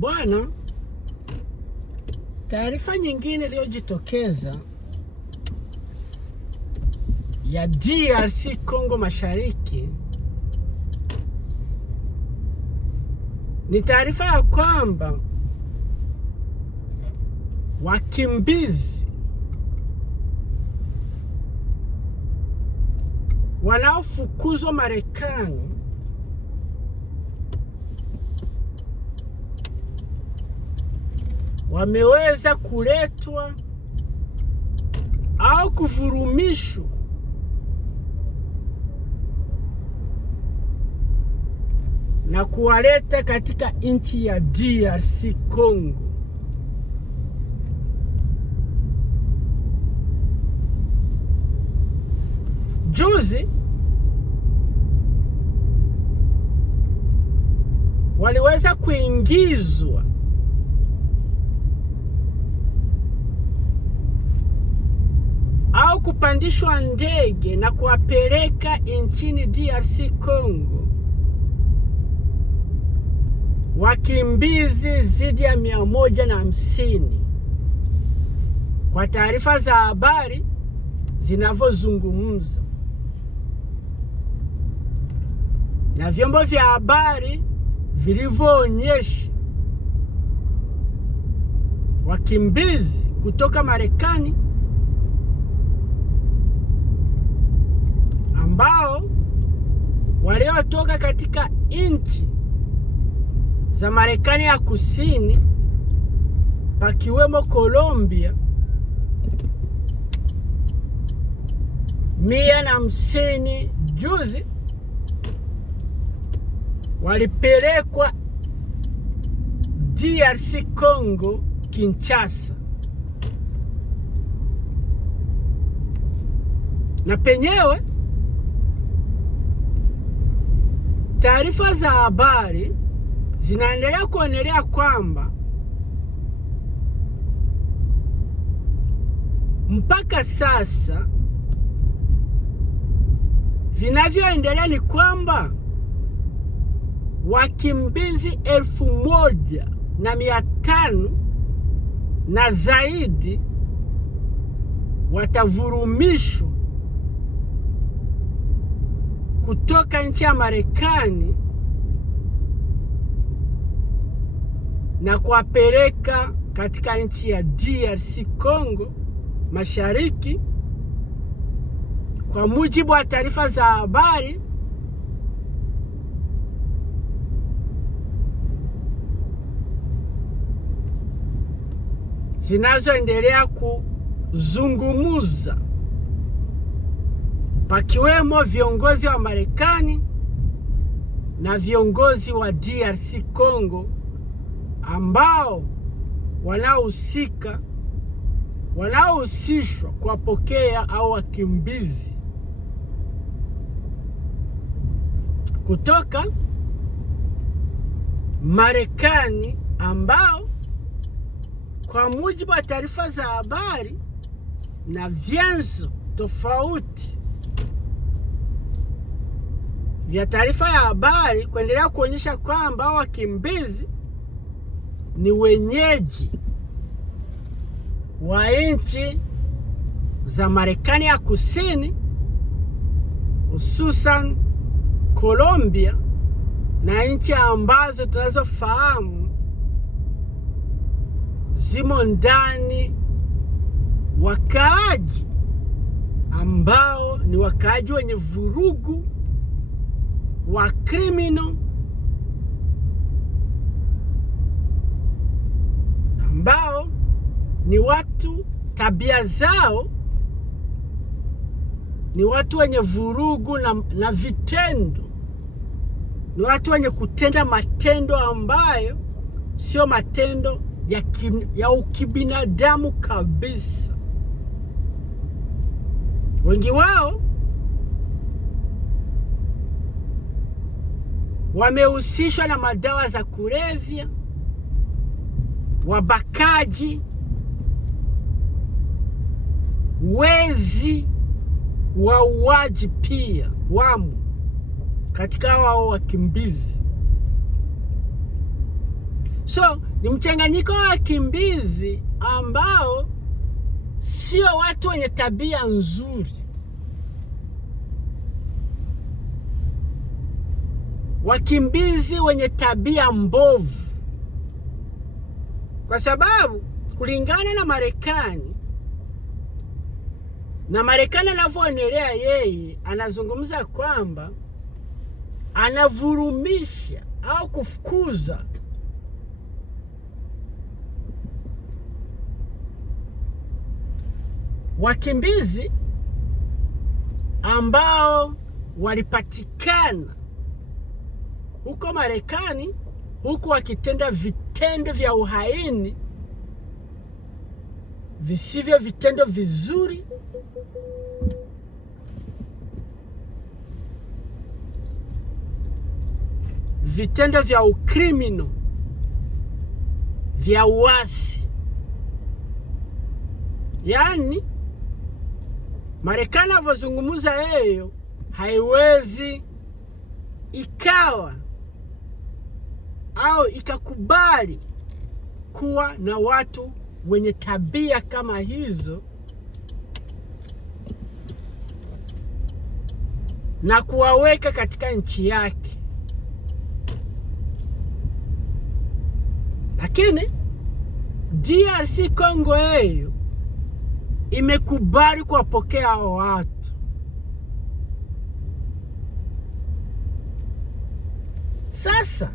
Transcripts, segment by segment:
Bwana, taarifa nyingine iliyojitokeza ya DRC Kongo Mashariki ni taarifa ya kwamba wakimbizi wanaofukuzwa Marekani wameweza kuletwa au kuvurumishwa na kuwaleta katika nchi ya DRC Kongo. Juzi waliweza kuingizwa au kupandishwa ndege na kuwapeleka nchini DRC Kongo wakimbizi zidi ya 150 kwa taarifa za habari zinavyozungumza na vyombo vya habari vilivyoonyesha wakimbizi kutoka Marekani ambao waliotoka katika nchi za Marekani ya Kusini pakiwemo Colombia 150 juzi walipelekwa DRC Kongo Kinshasa, na penyewe taarifa za habari zinaendelea kuonelea kwamba mpaka sasa vinavyoendelea ni kwamba wakimbizi 1,500 na zaidi watavurumishwa kutoka nchi ya Marekani na kuwapeleka katika nchi ya DRC Kongo Mashariki, kwa mujibu wa taarifa za habari zinazoendelea kuzungumuza, pakiwemo viongozi wa Marekani na viongozi wa DRC Kongo ambao wanaohusishwa kuwapokea au wakimbizi kutoka Marekani, ambao kwa mujibu wa taarifa za habari na vyanzo tofauti vya taarifa ya habari kuendelea kuonyesha kwamba wakimbizi ni wenyeji wa nchi za Marekani ya Kusini, hususan Colombia na nchi ambazo tunazofahamu zimo ndani wakaaji ambao ni wakaaji wenye vurugu, wa criminal, ambao ni watu tabia zao ni watu wenye vurugu na vitendo, ni watu wenye kutenda matendo ambayo sio matendo ya ukibinadamu kabisa. Wengi wao wamehusishwa na madawa za kulevya, wabakaji, wezi, wauaji pia wamo katika wao wakimbizi. So ni mchanganyiko wa wakimbizi ambao sio watu wenye tabia nzuri. Wakimbizi wenye tabia mbovu. Kwa sababu kulingana na Marekani, na Marekani anavyoonelea yeye, anazungumza kwamba anavurumisha au kufukuza wakimbizi ambao walipatikana huko Marekani huku wakitenda vitendo vya uhaini visivyo vitendo vizuri, vitendo vya ukrimino, vya uasi. Yaani Marekani anavyozungumza yeye haiwezi ikawa au ikakubali kuwa na watu wenye tabia kama hizo na kuwaweka katika nchi yake. Lakini DRC Congo hiyo imekubali kuwapokea hao watu. Sasa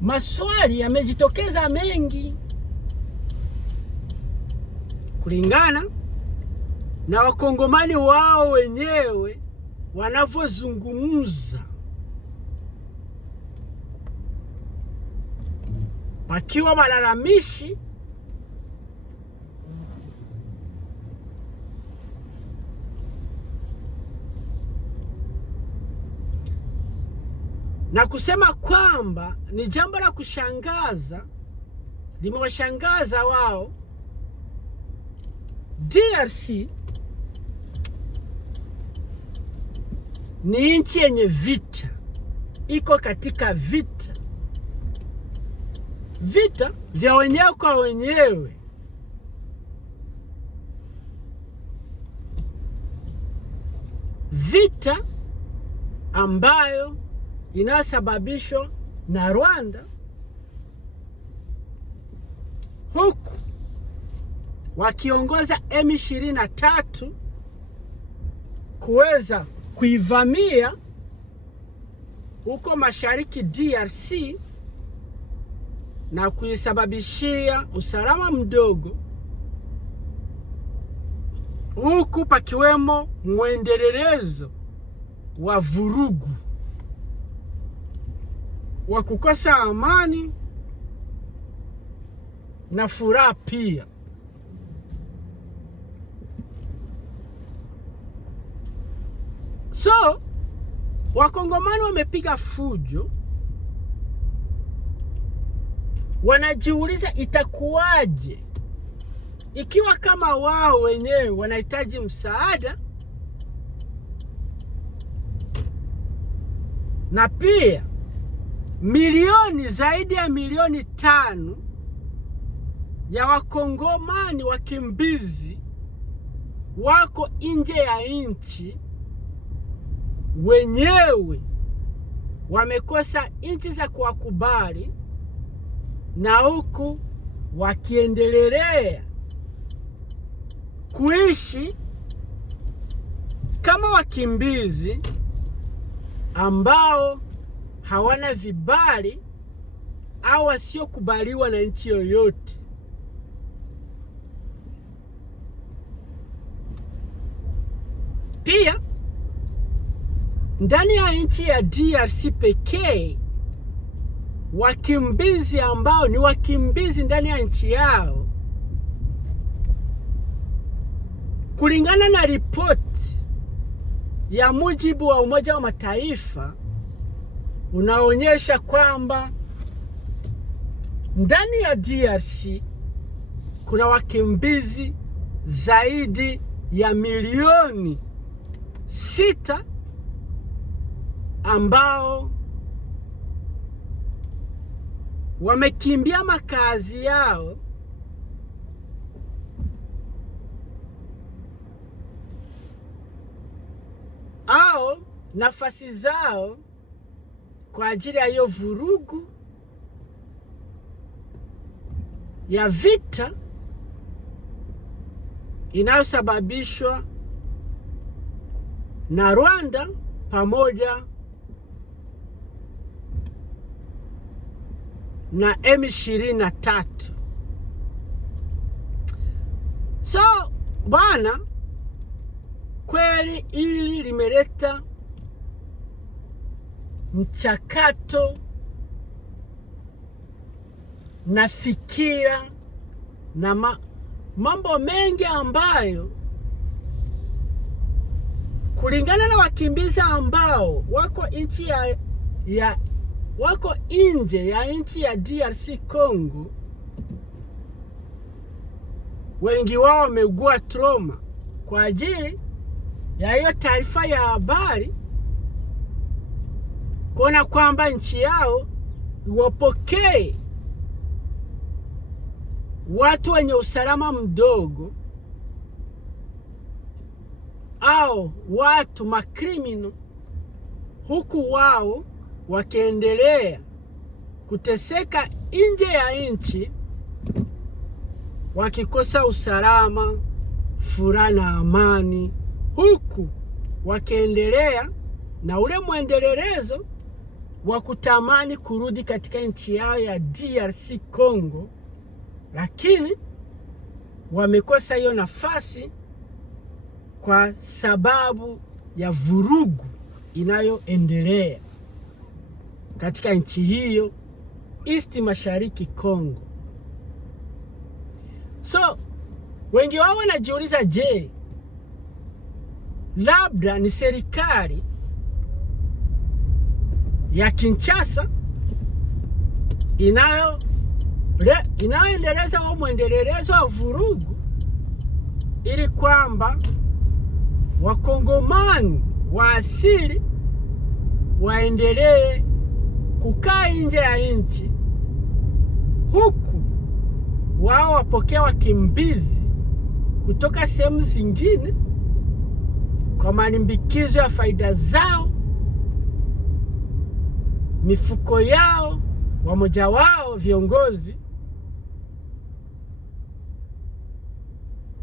maswali yamejitokeza mengi kulingana na wakongomani wao wenyewe wanavyozungumza, pakiwa malalamishi na kusema kwamba ni jambo la kushangaza, limewashangaza wao. DRC ni nchi yenye vita, iko katika vita, vita vya wenyewe kwa wenyewe. Vita ambayo inayosababishwa na Rwanda, huku wakiongoza M23 kuweza kuivamia huko mashariki DRC na kuisababishia usalama mdogo, huku pakiwemo mwendelelezo wa vurugu, wa kukosa amani na furaha pia. So wakongomani wamepiga fujo, wanajiuliza itakuwaje ikiwa kama wao wenyewe wanahitaji msaada, na pia milioni zaidi ya milioni 5 ya wakongomani wakimbizi wako nje ya nchi, wenyewe wamekosa nchi za kuwakubali, na huku wakiendelea kuishi kama wakimbizi ambao hawana vibali au wasiokubaliwa na nchi yoyote. Pia ndani ya nchi ya DRC pekee, wakimbizi ambao ni wakimbizi ndani ya nchi yao, kulingana na ripoti ya mujibu wa Umoja wa Mataifa, unaonyesha kwamba ndani ya DRC kuna wakimbizi zaidi ya milioni 6 ambao wamekimbia makazi yao au nafasi zao kwa ajili ya hiyo vurugu ya vita inayosababishwa na Rwanda pamoja na M23. So bwana, kweli hili limeleta mchakato na fikira na mambo mengi ambayo kulingana na wakimbizi ambao wako wako nje ya nchi ya DRC Congo, wengi wao wameugua trauma kwa ajili ya hiyo taarifa ya habari, kuona kwamba nchi yao iwapokee watu wenye usalama mdogo au watu makrimino, huku wao wakiendelea kuteseka nje ya nchi, wakikosa usalama, furaha na amani, huku wakiendelea na ule muendelezo wa kutamani kurudi katika nchi yao ya DRC Congo, lakini wamekosa hiyo nafasi kwa sababu ya vurugu inayoendelea katika nchi hiyo East Mashariki Congo. So wengi wao wanajiuliza, je, labda ni serikali ya Kinshasa inayoendeleza au muendelezo wa vurugu ili kwamba wakongomani wa asili waendelee kukaa nje ya nchi, huku wao wapokea wakimbizi kutoka sehemu zingine kwa malimbikizo ya faida zao, mifuko yao, wamoja wao viongozi,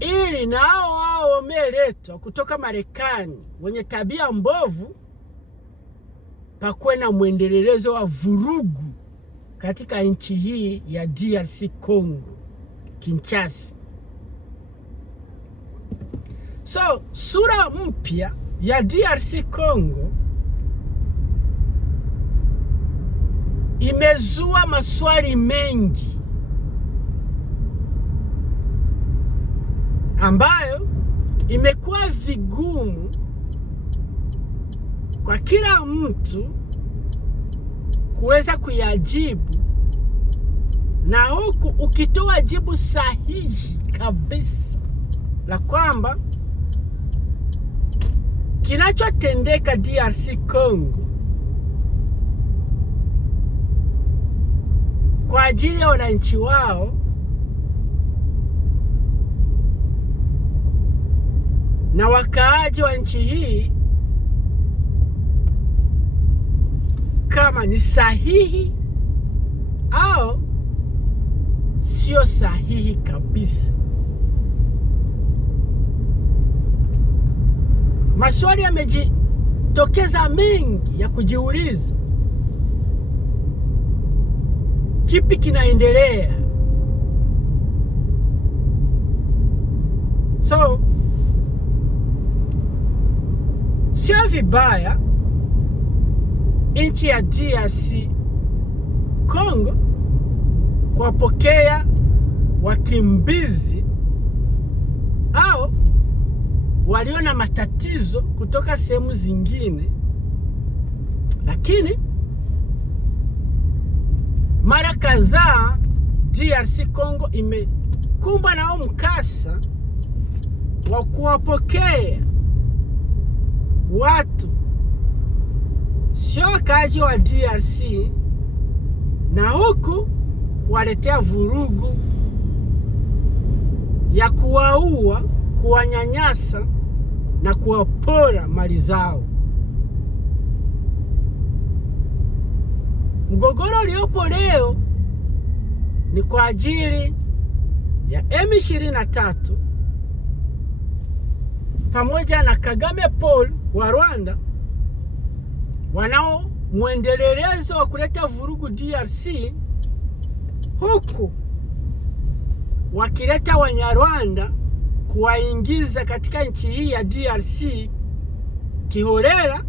ili nao wao wameletwa kutoka Marekani wenye tabia mbovu, pakuwe na muendelezo wa vurugu katika nchi hii ya DRC Congo, Kinshasa. So sura mpya ya DRC Congo imezua maswali mengi ambayo imekuwa vigumu kwa kila mtu kuweza kuyajibu, na huku ukitoa jibu sahihi kabisa la kwamba kinachotendeka DRC Congo kwa ajili ya wananchi wao na wakaaji wa nchi hii kama ni sahihi au sio sahihi kabisa. Maswali yamejitokeza mengi ya kujiuliza, kipi kinaendelea? So sio vibaya nchi ya DRC Congo kuwapokea wakimbizi au walio na matatizo kutoka sehemu zingine, lakini mara kadhaa DRC Congo imekumbwa na mkasa wa kuwapokea watu sio wakaaji wa DRC, na huku kuwaletea vurugu ya kuwaua, kuwanyanyasa na kuwapora mali zao. Mgogoro uliopo leo ni kwa ajili ya M23 pamoja na Kagame Paul wa Rwanda, wanao mwendelezo wa kuleta vurugu DRC, huku wakileta Wanyarwanda kuwaingiza katika nchi hii ya DRC kiholela,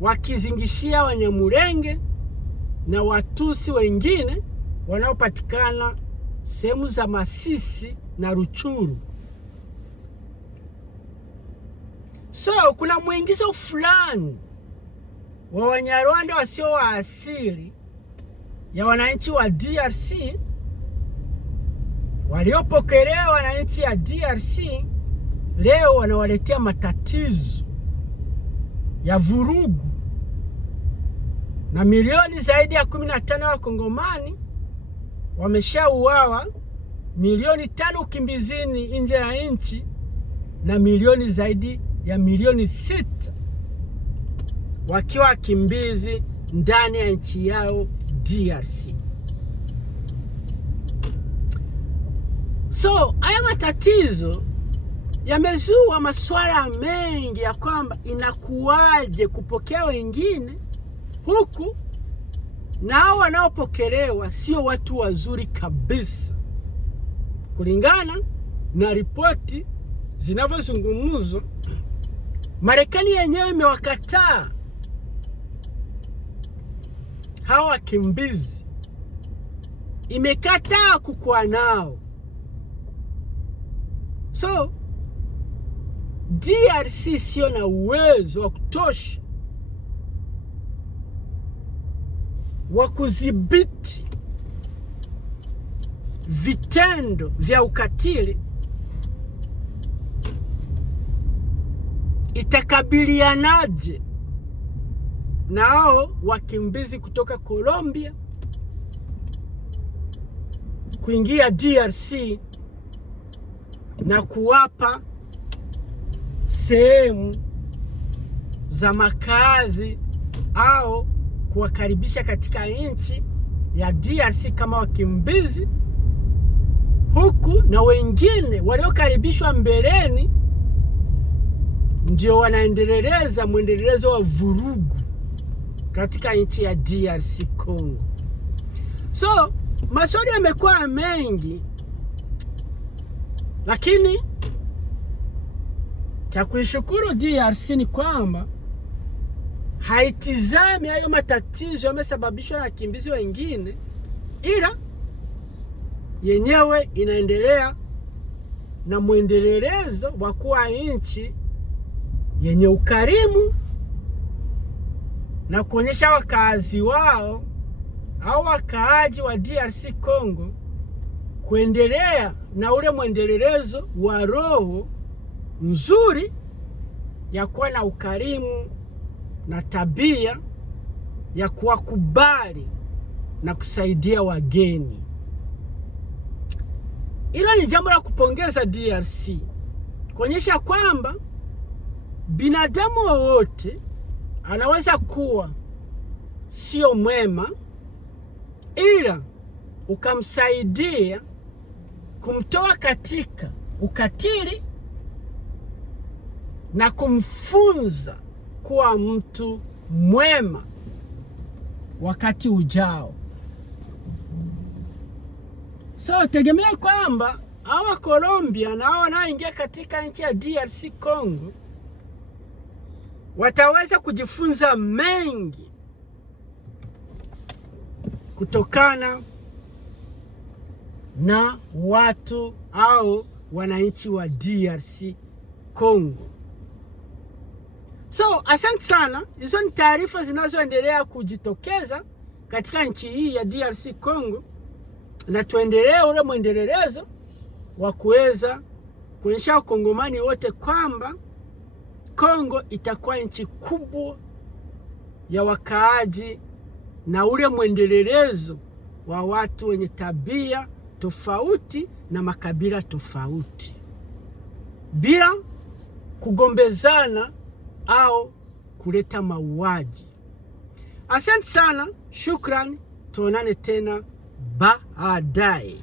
wakizingishia Wanyamulenge na Watusi wengine wanaopatikana sehemu za Masisi na Ruchuru. So kuna mwingizo fulani wa Wanyarwanda wasio wa asili ya wananchi wa DRC waliopokelewa wananchi ya DRC, leo wanawaletea matatizo ya vurugu, na milioni zaidi ya 15 wa Kongomani wameshauawa, milioni 5 ukimbizini nje ya nchi, na milioni zaidi ya milioni 6 wakiwa wakimbizi ndani ya nchi yao DRC. So haya matatizo yamezua maswala mengi ya kwamba inakuwaje kupokea wengine huku nao wanaopokelewa sio watu wazuri kabisa, kulingana na ripoti zinavyozungumzwa. Marekani yenyewe imewakataa hawa wakimbizi, imekataa kukua nao. So DRC sio na uwezo wa kutosha wa kudhibiti vitendo vya ukatili. Itakabilianaje nao wakimbizi kutoka Colombia kuingia DRC na kuwapa sehemu za makazi au kuwakaribisha katika nchi ya DRC kama wakimbizi, huku na wengine waliokaribishwa mbeleni ndio wanaendeleza mwendelezo wa vurugu katika nchi ya DRC Congo. So maswali yamekuwa mengi, lakini cha kuishukuru DRC ni kwamba haitizami hayo matatizo yamesababishwa na wakimbizi wengine, ila yenyewe inaendelea na mwendelezo wa kuwa nchi yenye ukarimu na kuonyesha wakazi wao au wakaaji wa DRC Congo kuendelea na ule mwendelezo wa roho nzuri ya kuwa na ukarimu na tabia ya kuwakubali na kusaidia wageni. Hilo ni jambo la kupongeza DRC, kuonyesha kwamba binadamu wowote anaweza kuwa sio mwema, ila ukamsaidia kumtoa katika ukatili na kumfunza kuwa mtu mwema wakati ujao. So tegemea kwamba hawa Colombia na hawa wanaoingia katika nchi ya DRC Congo wataweza kujifunza mengi kutokana na watu au wananchi wa DRC Congo. So asante sana. Hizo ni taarifa zinazoendelea kujitokeza katika nchi hii ya DRC Congo, na tuendelee ule mwendelezo wa kuweza kuonyesha wakongomani wote kwamba Kongo itakuwa nchi kubwa ya wakaaji, na ule mwendelezo wa watu wenye tabia tofauti na makabila tofauti bila kugombezana au kuleta mauaji. Asante sana, shukrani, tuonane tena baadaye.